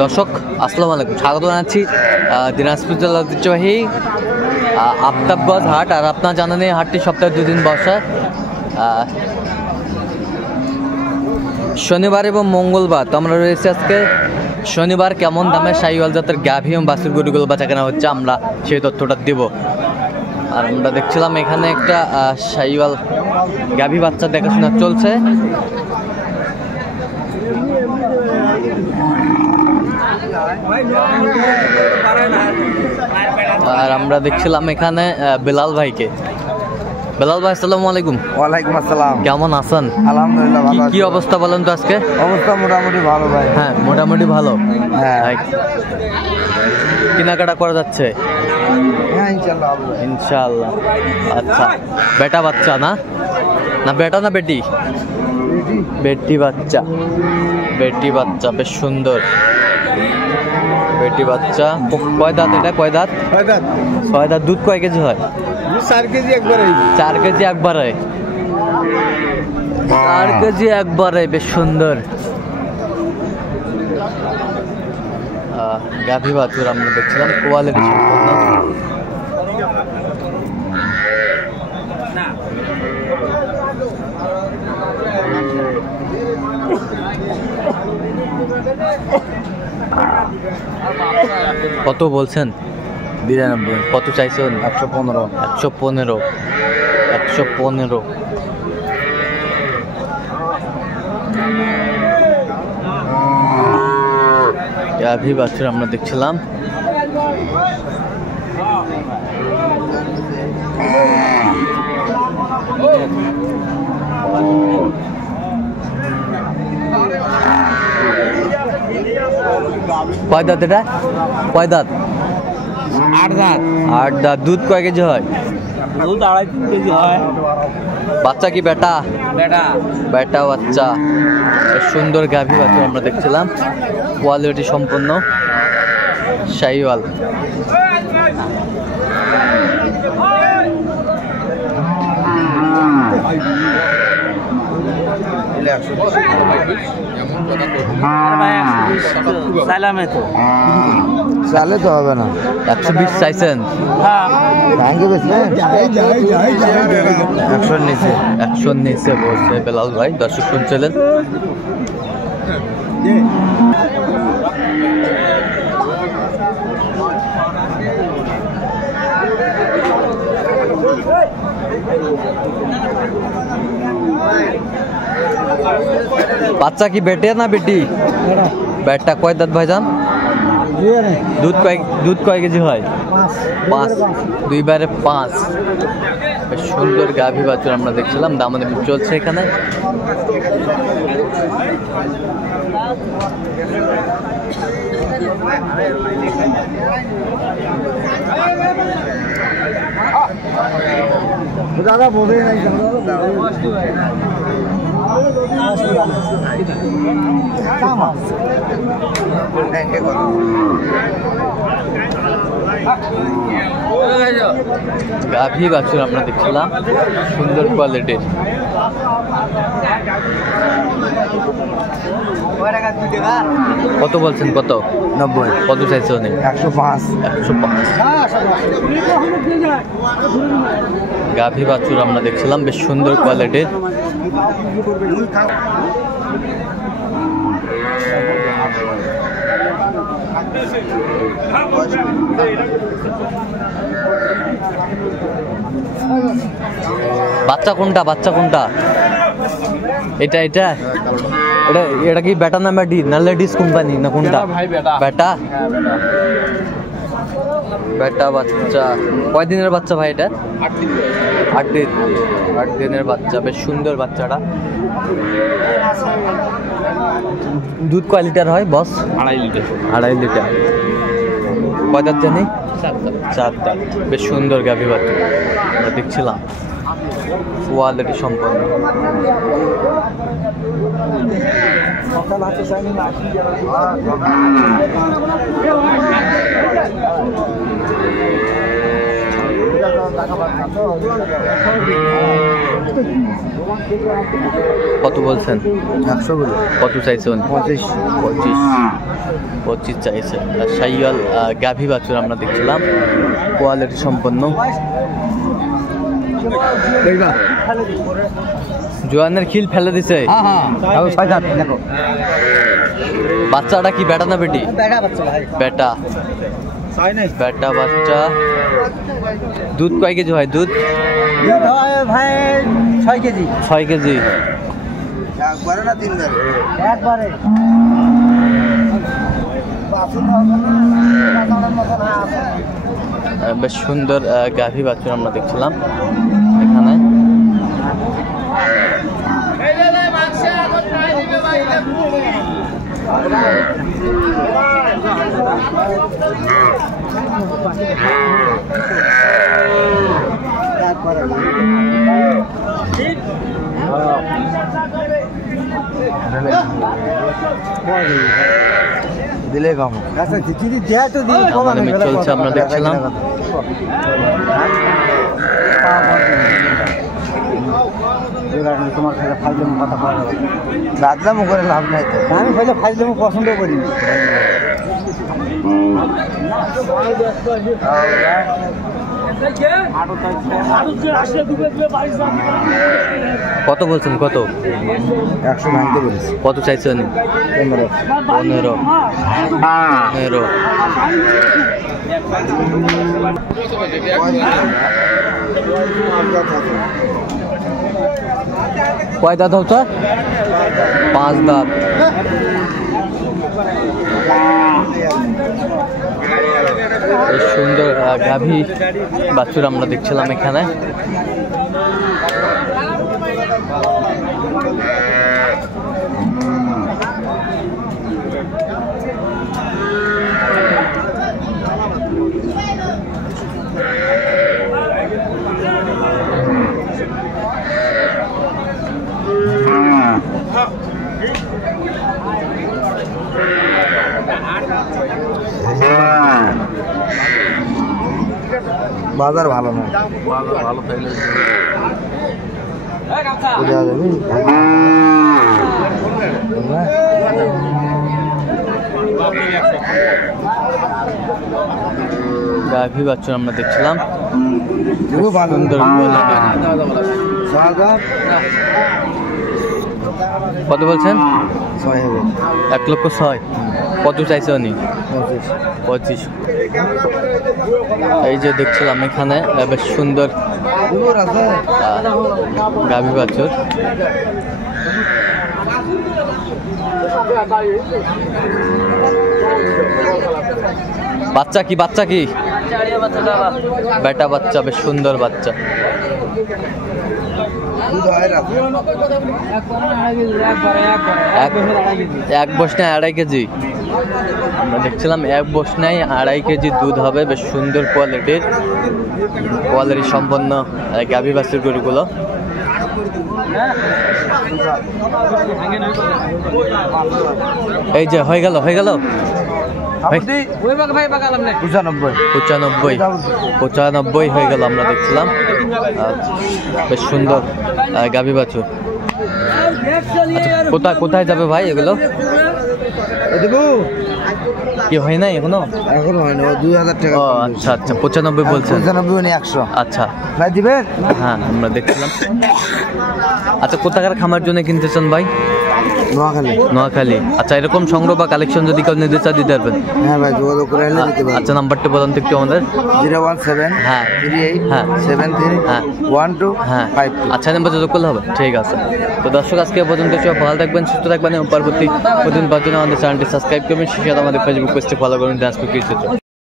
দর্শক আসসালামু আলাইকুম, স্বাগত জানাচ্ছি দিনাজপুর জেলার ঐতিহ্যবাহী আফতাবগঞ্জ হাট। আর আপনার জানেন এই হাটটি সপ্তাহে 2 দিন বসে, শনিবার এবং মঙ্গলবার। তো আমরা রয়েছি আজকে শনিবার। কেমন দামে শাহিওয়াল জাতের গাভী এবং বাছুর গরুগুলো বেচা কেনা হচ্ছে আমরা সেই তথ্যটা দেব। আর আমরা দেখছিলাম এখানে একটা শাহিওয়াল গাভী বাচ্চা দেখাশোনা চলছে। আর আমরা দেখছিলাম এখানে বেলাল ভাইকে। বেলাল ভাই আসসালামু আলাইকুম। ওয়ালাইকুম আসসালাম। কেমন আছেন? আলহামদুলিল্লাহ ভালো আছি। কি অবস্থা বলেন তো আজকে? অবস্থা মোটামুটি ভালো ভাই। হ্যাঁ মোটামুটি ভালো। হ্যাঁ কেনাকাটা করা যাচ্ছে? হ্যাঁ ইনশাআল্লাহ ইনশাআল্লাহ। আচ্ছা, বেটা বাচ্চা না? না বেটা না বেটি? বেটি বাচ্চা। বেটি বাচ্চা বেশ সুন্দর। বেটি বাচ্চা। কয় দাঁত এটা? কয় দাঁত? 6 দাঁত। দুধ কয় কেজি হয়? 4 কেজি একবারে। 4 কেজি একবারে। 4 কেজি একবারে, বেশ সুন্দর গাভী বাছুর আমরা দেখছিলাম, কোয়ালিটি সম্পন্ন। কত বলছেন? 92। কত চাইছেন? 115। 115। 115 গাভী বাছুর আমরা দেখছিলাম। কয় দাঁত এটা? কয় দাঁত? 8 দাঁত। 8 দাঁত। দুধ কয় কেজি হয়? দুধ 2.5-3 কেজি হয়। বাচ্চা কি বেটা? বেটা। বেটা বাচ্চা। সুন্দর গাভী বাছুর আমরা দেখছিলাম, কোয়ালিটি সম্পন্ন শাহিওয়াল। চালে তো হবে না। 120 চাইছেন? 100 নিচে। 100 নিচে বলছে বেলাল ভাই। দর্শক শুনছিলেন। বাচ্চা কি বেটে না বেটি? বেটা। কয় দাঁত ভাইজান? দুধ কয় কেজি হয়? 5। 2 বারে 5। বেশ সুন্দর গাভী বাছুর আমরা দেখছিলাম, দামাদামি চলছে এখানে। দাদা বোঝে নাই। গাভী বাছুর আমরা দেখছিলাম, সুন্দর কোয়ালিটির। কত বলছেন? কত? 90। কত চাইছে উনি? 105। 105 গাভী বাছুর আমরা দেখছিলাম, বেশ সুন্দর কোয়ালিটির। বাচ্চা কোনটা? বাচ্চা কোনটা? এটা এটা এটা এটা কি বেটা না বেটি না লেডিস কোম্পানি না কোনটা? বেটা। বেটা বাচ্চা। কয় দিনের বাচ্চা ভাই এটা? 8 দিন। 8 দিনের বাচ্চা, বেশ সুন্দর বাচ্চাটা। দুধ কয় লিটার হয় বস? 2.5 লিটার। 2.5 লিটার। কয় দাঁত জানি? 4 দাঁত। বেশ সুন্দর গাভী বাচ্চা আমরা দেখছিলাম, কোয়ালিটি সম্পন্ন। কত বলছেন? 100 বলে। কত চাইছেন? 25। 25 চাইছে। আর শাইওয়াল গাভী বাছুর আমরা দেখছিলাম, কোয়ালিটি সম্পন্ন। জোয়ানের খিল ফেলে দিছে। দেখো বাচ্চাটা কি বেটা না বেটি? বেটা। বেটা বাচ্চা। দুধ কয় কেজি হয়? দুধ ভাই 6 কেজি। 6 কেজি। একবারে না 3 বারে? একবারে। বেশ সুন্দর গাভী বাছুর আমরা দেখছিলাম এখানে। দিলে কম। আচ্ছা যদি দেয় তো দিই। চলছে আমরা দেখছিলাম। তোমার সাথে ফাইজলাম কথা বলা যাবে। বাদলাম করে লাভ নাই তো। আমি ফাইলে ফাইজলাম পছন্দ করি না। কত বলছেন? কত? 100 ভাঙতে বলেছি। কত চাইছেন? 15। 15। কয় দাঁত হচ্ছে? 5 দাঁত। সুন্দর গাভী বাছুর আমরা দেখছিলাম এখানে। বাজার ভালো না। ভালো তাইলে গাভী বাছুর আমরা দেখছিলাম। সুন্দর কত বলছেন? 1,06,000। কত চাইছে উনি? 25। এই যে দেখছিলাম এখানে বেশ সুন্দর গাভী বাছুর। বাচ্চা কি? বাচ্চা কি? বেটা বাচ্চা, বেশ সুন্দর বাচ্চা। এক বসনায় 2.5 কেজি আমরা দেখছিলাম। এক বসনায় 2.5 কেজি দুধ হবে। বেশ সুন্দর কোয়ালিটি সম্পন্ন গাভী বাছুর গরুগুলো। এই যে হয়ে গেল 95 হয়ে গেল আমরা দেখছিলাম। বেশ সুন্দর গাভী বাছুর। কোথায় কোথায় যাবে ভাই এগুলো? কি হয় নাই এখনো? এখন হয় না। 2000 টাকা। ও আচ্ছা আচ্ছা। 95 বলছেন? 95 না 100। আচ্ছা ভাই দিবেন? হ্যাঁ আমরা দেখছিলাম। আচ্ছা কোথাকার খামার জন্য কিনতেছেন ভাই? নোয়াখালী। আচ্ছা এরকম সংগ্রহ বা কালেকশন যদি কেউ নিতে চায় দিতে পারবেন? হ্যাঁ ভাই যোগাযোগ করে দিতে পারবেন। আচ্ছা নাম্বারটা বলুন তো একটু আমাদের। 017 হ্যাঁ 38 হ্যাঁ 73 হ্যাঁ 12 হ্যাঁ 52। আচ্ছা নাম্বার যোগাযোগ করলে হবে। ঠিক আছে। তো দর্শক আজকে পর্যন্ত সব ভালো থাকবেন, সুস্থ থাকবেন এবং পরবর্তী প্রতিদিন পাওয়ার জন্য আমাদের চ্যানেলটি সাবস্ক্রাইব করবেন। সেই সাথে আমাদের ফেসবুক পেজটি ফলো করুন।